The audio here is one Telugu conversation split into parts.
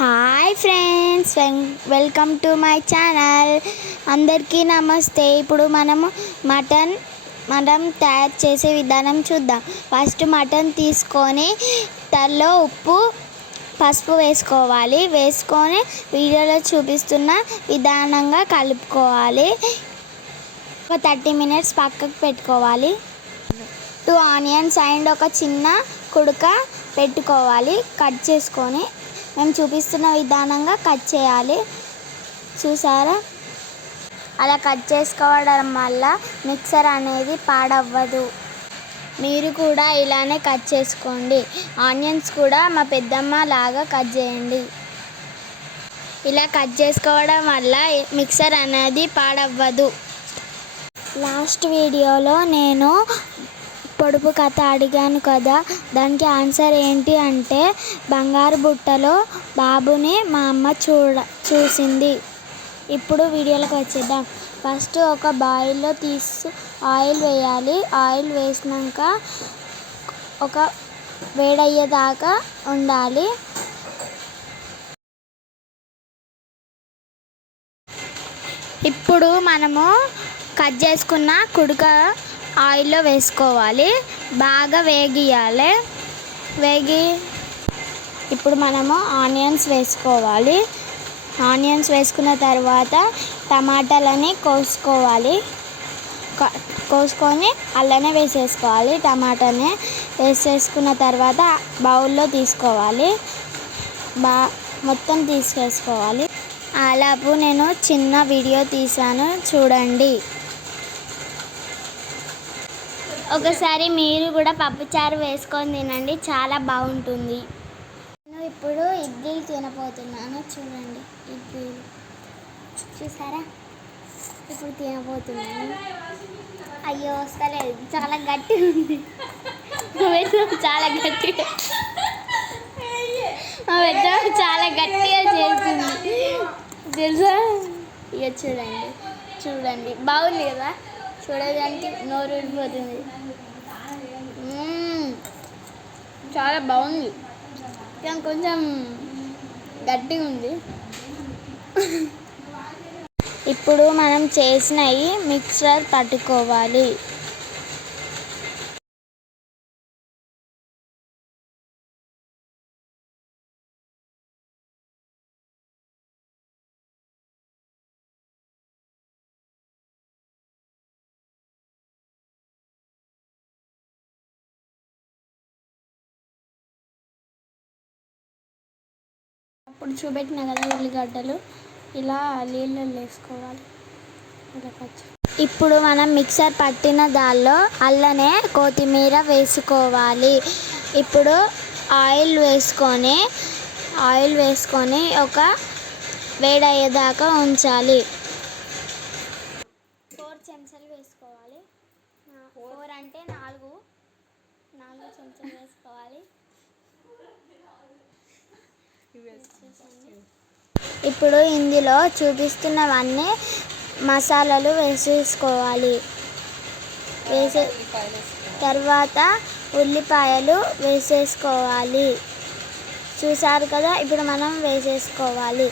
Hi friends, welcome to my channel. అందరికీ నమస్తే. ఇప్పుడు మటన్ తయారు చేసే విధానం చూద్దాం. ఫస్ట్ మటన్ తీసుకొని దానిలో ఉప్పు పసుపు వేసుకొని వీడియోలో చూపిస్తున్న విధానంగా కలుపుకోవాలి. ఒక 30 minutes పక్కకు పెట్టుకోవాలి. 2 ఆనియన్స్ అండ్ ఒక చిన్న కుడక పెట్టుకోవాలి. కట్ చేసుకొని మేము చూపిస్తున్న విధానంగా కట్ చేయాలి. చూసారా, అలా కట్ చేసుకోవడం వల్ల మిక్సర్ అనేది పాడవ్వదు. మీరు కూడా ఇలానే కట్ చేసుకోండి. ఆనియన్స్ కూడా మా పెద్దమ్మ లాగా కట్ చేయండి. ఇలా కట్ చేసుకోవడం వల్ల మిక్సర్ అనేది పాడవ్వదు. లాస్ట్ వీడియోలో నేను పొడుపు కథ అడిగాను కదా, దానికి ఆన్సర్ ఏంటి అంటే బంగారు బుట్టలో బాబుని మా అమ్మ చూసింది. ఇప్పుడు వీడియోలోకి వచ్చేద్దాం. ఫస్ట్ ఒక బాయిల్లో ఆయిల్ వేయాలి. ఆయిల్ వేసినాక ఒక వేడయ్యేదాకా ఉండాలి. ఇప్పుడు మనము కట్ చేసుకున్న కుడక ఆయిల్లో వేసుకోవాలి. బాగా వేగియాలి. ఇప్పుడు మనము ఆనియన్స్ వేసుకోవాలి. ఆనియన్స్ వేసుకున్న తర్వాత టమాటాలని కోసుకొని అలానే వేసేసుకోవాలి. టమాటాని వేసేసుకున్న తర్వాత బౌల్లో తీసుకోవాలి. మొత్తం తీసేసుకోవాలి. అలాపు నేను చిన్న వీడియో తీసాను, చూడండి. ఒకసారి మీరు కూడా పప్పుచారు వేసుకొని తినండి, చాలా బాగుంటుంది. నేను ఇప్పుడు ఇడ్లీలు తినబోతున్నాను, చూడండి. ఇడ్లీలు చూసారా, ఇప్పుడు తినబోతున్నాను. అయ్యో వస్తలేదు, చాలా గట్టిగా ఉంది. చాలా గట్టిగా చాలా గట్టిగా చేస్తుంది తెలుసా. ఇక చూడండి బాగుంది కదా, చూడడానికి నోరు ఊడిపోతుంది. చాలా బాగుంది, కానీ కొంచెం గట్టిగా ఉంది. ఇప్పుడు మనం చేసినవి మిక్సర్ పట్టుకోవాలి. అప్పుడు చూపెట్టినా కదా, ఉల్లిగడ్డలు ఇలా నీళ్ళలో వేసుకోవాలి. ఇప్పుడు మనం మిక్సర్ పట్టిన దానిలో అల్లనే కొత్తిమీర వేసుకోవాలి. ఇప్పుడు ఆయిల్ వేసుకొని ఒక వేడయ్యేదాకా ఉంచాలి. 4 చెంచాలు వేసుకోవాలి. 4 అంటే 4 చెంచాలు వేసుకోవాలి. ఇప్పుడు ఇందులో చూపిస్తున్నవన్నీ మసాలాలు వేసేసుకోవాలి. తర్వాత ఉల్లిపాయలు వేసేసుకోవాలి. చూసారు కదా, ఇప్పుడు మనం వేసేసుకోవాలి.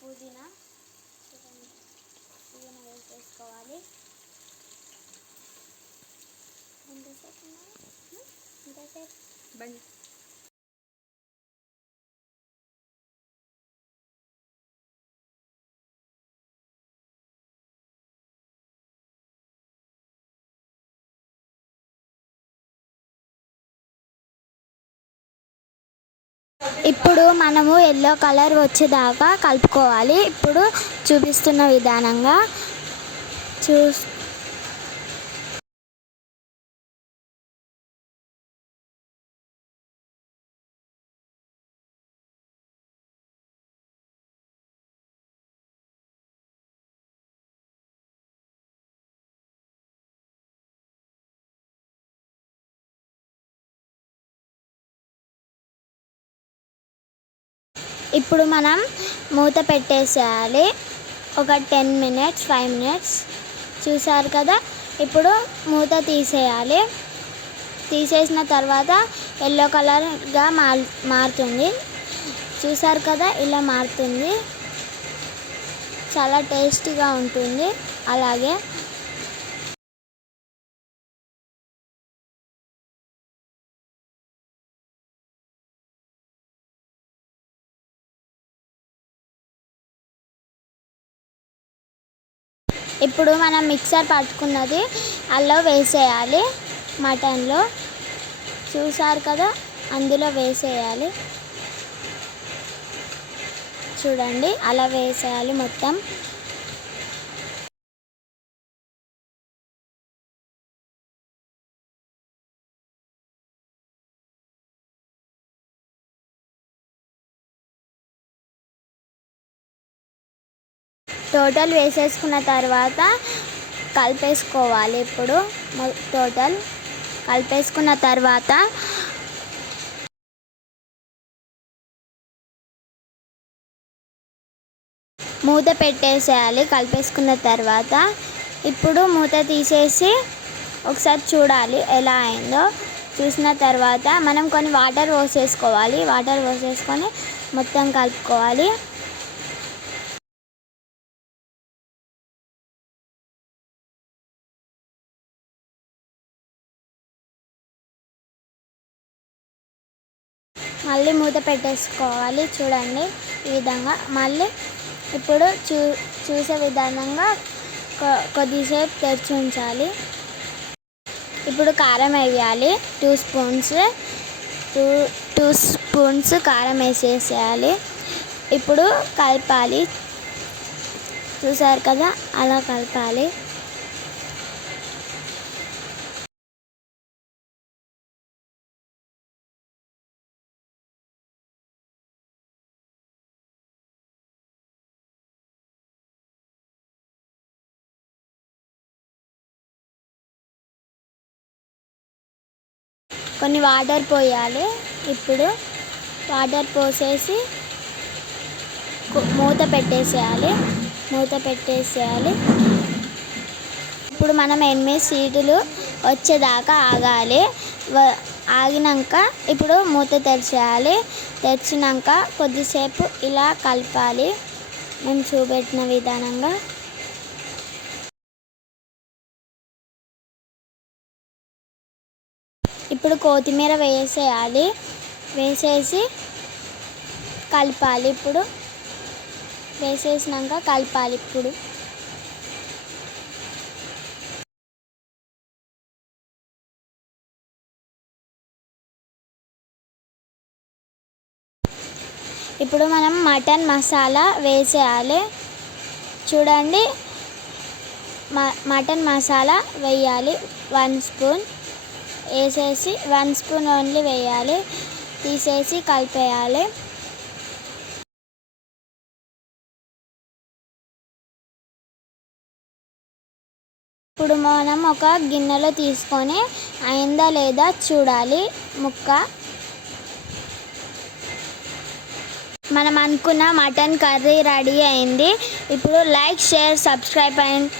పుదీనా వేసేసుకోవాలి. ఇప్పుడు మనము ఎల్లో కలర్ వచ్చేదాకా కలుపుకోవాలి. ఇప్పుడు చూపిస్తున్న విధానంగా ఇప్పుడు మనం మూత పెట్టేసేయాలి. ఒక 10 minutes 5 minutes చూసారు కదా. ఇప్పుడు మూత తీసేయాలి. తీసేసిన తర్వాత ఎల్లో కలర్గా మారుతుంది. చూసారు కదా, ఇలా మారుతుంది. చాలా టేస్టీగా ఉంటుంది. అలాగే ఇప్పుడు మనం మిక్సర్ పట్టుకున్నది అందులో వేసేయాలి. మటన్లో చూసారు కదా, అందులో వేసేయాలి. చూడండి, అలా వేసేయాలి మొత్తం. టోటల్ వేసేసుకున్న తర్వాత కలిపేసుకోవాలి. ఇప్పుడు టోటల్ కలిపేసుకున్న తర్వాత మూత పెట్టేసేయాలి. కలిపేసుకున్న తర్వాత ఇప్పుడు మూత తీసేసి ఒకసారి చూడాలి ఎలా అయిందో. చూసిన తర్వాత మనం కొన్ని వాటర్ పోసేసుకోవాలి. వాటర్ పోసేసుకొని మొత్తం కలుపుకోవాలి. మళ్ళీ మూత పెట్టేసుకోవాలి. చూడండి ఈ విధంగా. మళ్ళీ ఇప్పుడు చూసే విధానంగా కొద్దిసేపు తెరిచి ఉంచాలి. ఇప్పుడు కారం వేయాలి. 2 స్పూన్స్ కారం వేసేసేయాలి. ఇప్పుడు కలపాలి. చూసారు కదా, అలా కలపాలి. కొన్ని వాటర్ పోయాలి. ఇప్పుడు వాటర్ పోసేసి మూత పెట్టేసేయాలి. ఇప్పుడు మనం 8 సీటులు వచ్చేదాకా ఆగాలి. ఆగినాక ఇప్పుడు మూత తెరిచేయాలి. తెరిచినాక కొద్దిసేపు ఇలా కలపాలి, మేము చూపెట్టిన విధానంగా. ఇప్పుడు కొత్తిమీర వేసేయాలి. వేసేసి కలపాలి. ఇప్పుడు వేసేసినాక కలపాలి. ఇప్పుడు మనం మటన్ మసాలా వేసేయాలి. చూడండి, మటన్ మసాలా వేయాలి. 1 స్పూన్ వేసేసి 1 స్పూన్ ఓన్లీ వేయాలి. తీసేసి కలిపేయాలి. ఇప్పుడు మనం ఒక గిన్నెలో తీసుకొని అయిందా లేదా చూడాలి ముక్క. మనం అనుకున్న మటన్ కర్రీ రెడీ అయింది. ఇప్పుడు like, share, subscribe and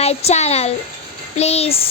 my channel please.